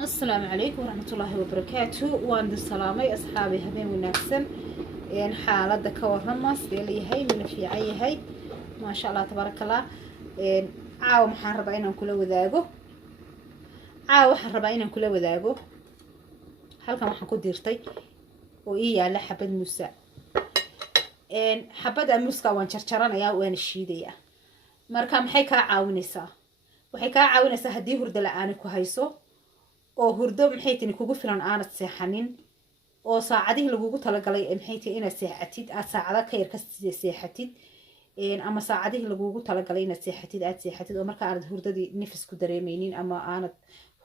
السلام عليكم ورحمة الله وبركاته. وان السلامي أصحابي هبين ونفسن إن حالة كورما سيلي هاي من في عي هاي ما شاء الله تبارك الله. إن عاو محاربين كل وذاقه عاو حربين كل وذاقه halkan waxaan ku dirtay oo ii yaala xabad musa xabada muska waan jarjaranayaa waan shiidayaa marka maxay ka caawinaysaa waxay ka caawinaysaa hadii hurdo la'aan ku hayso oo hurdo maxay tani kugu filan aanad seexanin oo saacadihi lagugu talagalay maxay tani inaad seexatid aad saacada ka yar ka seexatid ama saacadihi lagugu talagalay inaad seexatid oo marka aanad hurdadii nafis ku dareemaynin ama aanad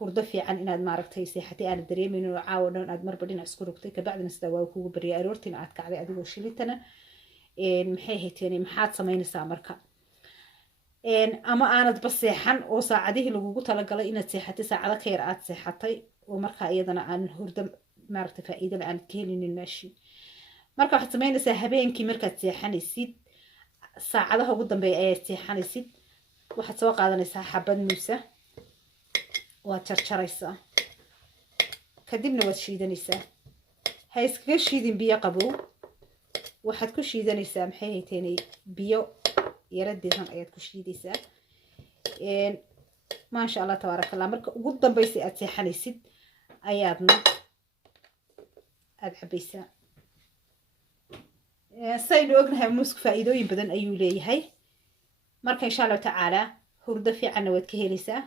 hurdo fiican inaad maaragtay seexatay aan dareemaynin oo caawa dhan aad marba dhinac isku rogtay ka bacdina sida waa kugu bariyay aroortina aad kacday adigoo shilitana maxay hayteen maxaad samaynaysaa marka ama aanad bas seexan oo saacadihi lagugu talagalay inaad seexatay saacada ka yar aad seexatay oo marka iyadana aan hurdo maaragtay faa'iido aan ka helinin meeshii marka waxaad samaynaysaa habeenkii markaad seexanaysid saacadaha ugu dambeeya ee seexanaysid waxaad soo qaadanaysaa xabad muuse waad jarjaraysaa kadibna waad shiidanaysaa ha iskaga shiidin biyo qabow waxaad ku shiidanaysaa maxay hayteen biyo yara diiran ayaad ku shiidaysaa maasha allah tabaaraka allah marka ugu dambaysa aad seexanaysid ayaadna aad cabaysaa saynu ognahay muusku faa'iidooyin badan ayuu leeyahay marka insha allah tacaala hurdo fiicanna waad ka helaysaa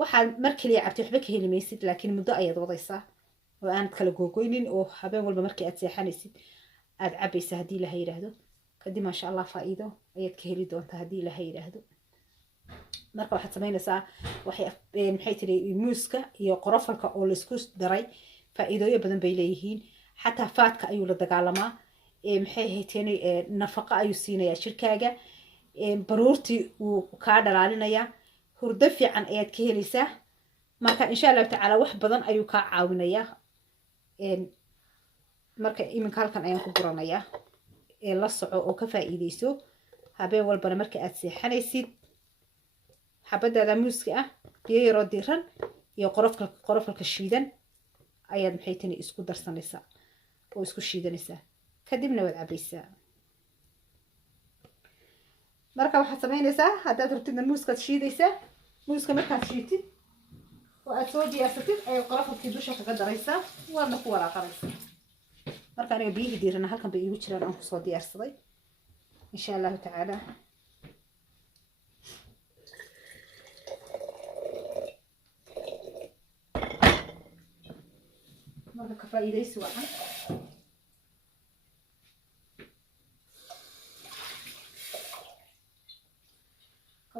waxaad mar kaliya cabtay waxba ka heli maysid laakiin muddo ayaad wadaysaa oo aanad kala googoynin oo habeen walba markii aad seexanaysid aad cabaysaa haddii ilaha yidhaahdo kadib maasha allah faa'iido ayaad ka heli doontaa haddii ilaha yidhaahdo marka waxaad samaynaysaa maxay tiri muuska iyo qorofalka oo laisku daray faa'iidooyin badan bay leeyihiin xataa faadka ayuu la dagaalamaa maxay hayteen nafaqo ayuu siinayaa jirkaaga baruurtii wuu kaa dhalaalinayaa hurdo fiican ayaad ka helaysaa marka insha allahu tacaala wax badan ayuu kaa caawinayaa marka iminka halkan ayaan ku buranayaa la soco oo ka faa'iideyso habeen walbana marka aad seexanaysid xabadaada muuska ah biyo yaroo diiran iyo qorofalka shiidan ayaad maxay tani isku darsanaysaa oo isku shiidanaysaa kadibna waad cabaysaa marka waxaad samaynaysaa haddaad rabtidna muuskaad shiidaysaa muuska markaad shiitid oo aad soo diyaarsatid ayaad qorofalkii dusha kaga daraysaa waadna ku walaaqanaysaa marka aniga biyihii diirana halkan bay iigu jiraan aan kusoo diyaarsaday insha allahu tacaala marka ka faa'iidaysi wacan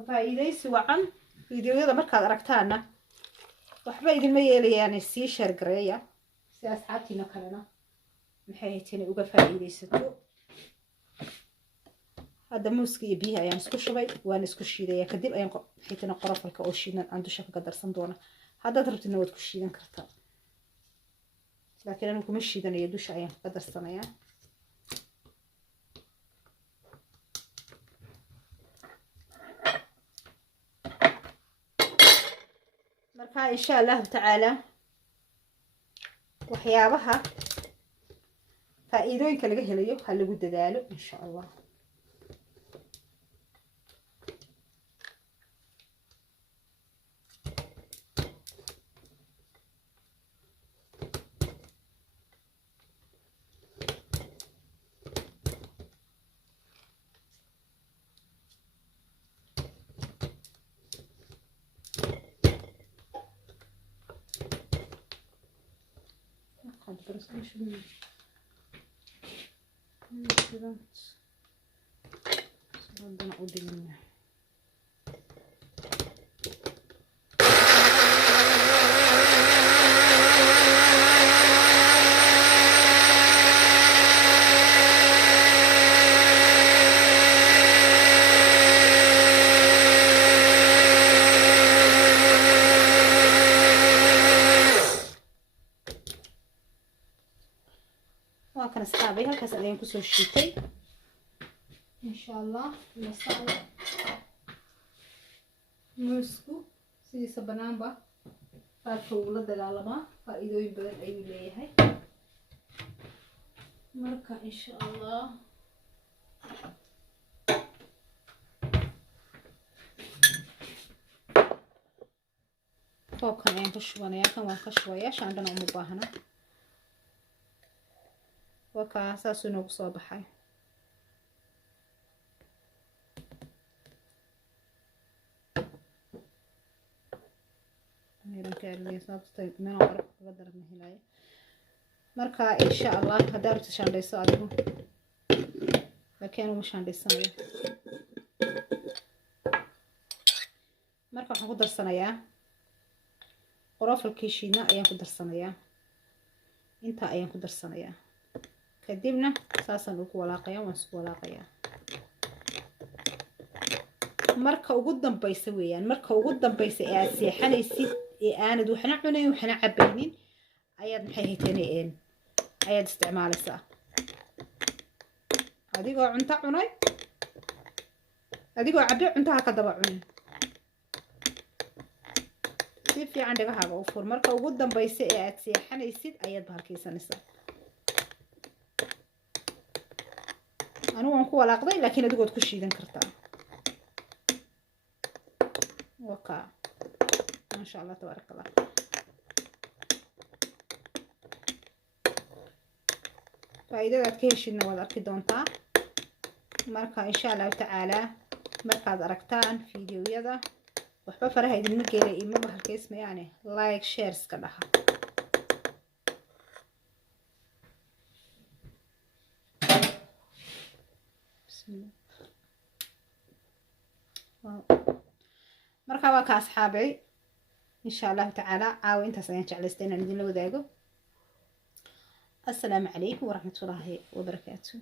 faa'iidaysi wacan fiidiyoyada markaad aragtaana waxba idinma yeelayaan sii sheer gareeya si asxaabtiina kalena maxay hayteen uga faa'iidaysato hadda muuska iyo biyaha ayaan isku shubay waan isku shiidaya kadib ayaan hayteen qorofalka oo shiidan aan dusha kaga darsan doona haddaad rabtidna waad ku shiidan kartaa laakiin anigu kuma shiidanayo dusha ayaan kaga darsanayaa marka insha allahu tacaala waxyaabaha faa'iidooyinka laga helayo ha lagu dadaalo insha allah ربنا قدرنا وكان أصحابي هالكاس عليهم كسر الشيتي إن شاء الله نصعد موسكو سيدي سبنان با qaabka uu la dagaalamaa faa'iidooyin badan ayuu leeyahay marka insha allah koobkan ayaan ka shubanayaa kan waan ka shubayaa shaandhana uma baahna waa kaa saasuu inoogu soo baxay marka insha allah haddaa rabta shaandhayso adigu laakiin uma shaandhaysanayo marka waxaan ku darsanayaa qorofalkii shiidna ayaan ku darsanayaa intaa ayaan ku darsanayaa kadibna saasaan ugu walaaqayaa waan isku walaaqayaa marka ugu dambaysa weeyaan marka ugu dambaysa ee aad seexanaysid ee aanad waxna cunayn waxna cabaynin ayaad maxay hayteen ayaad isticmaalaysaa adigoo cunto cunay adigoo cabbi cuntaha ka daba cunin si fiican dhagahaaga u fur marka ugu dambaysa ee aad seexanaysid ayaad bahalkaysanaysaa anigu waan ku walaaqday laakiin adigood ku shiidan kartaa وكا ما شاء الله تبارك الله فايدadaad ka heshidna waad arki doontaa marka insha Allah taala markaad aragtaan fiidiyoyada waxba faraha idinma geelay ima bahalkaysmayaan like share iska dhaha marka waa ka asxaabay insha Allah taala caawa intaas ayaan jeclaystay inaan idin la wadaago assalaamu calaykum waraxmatullaahi wabarakaatuh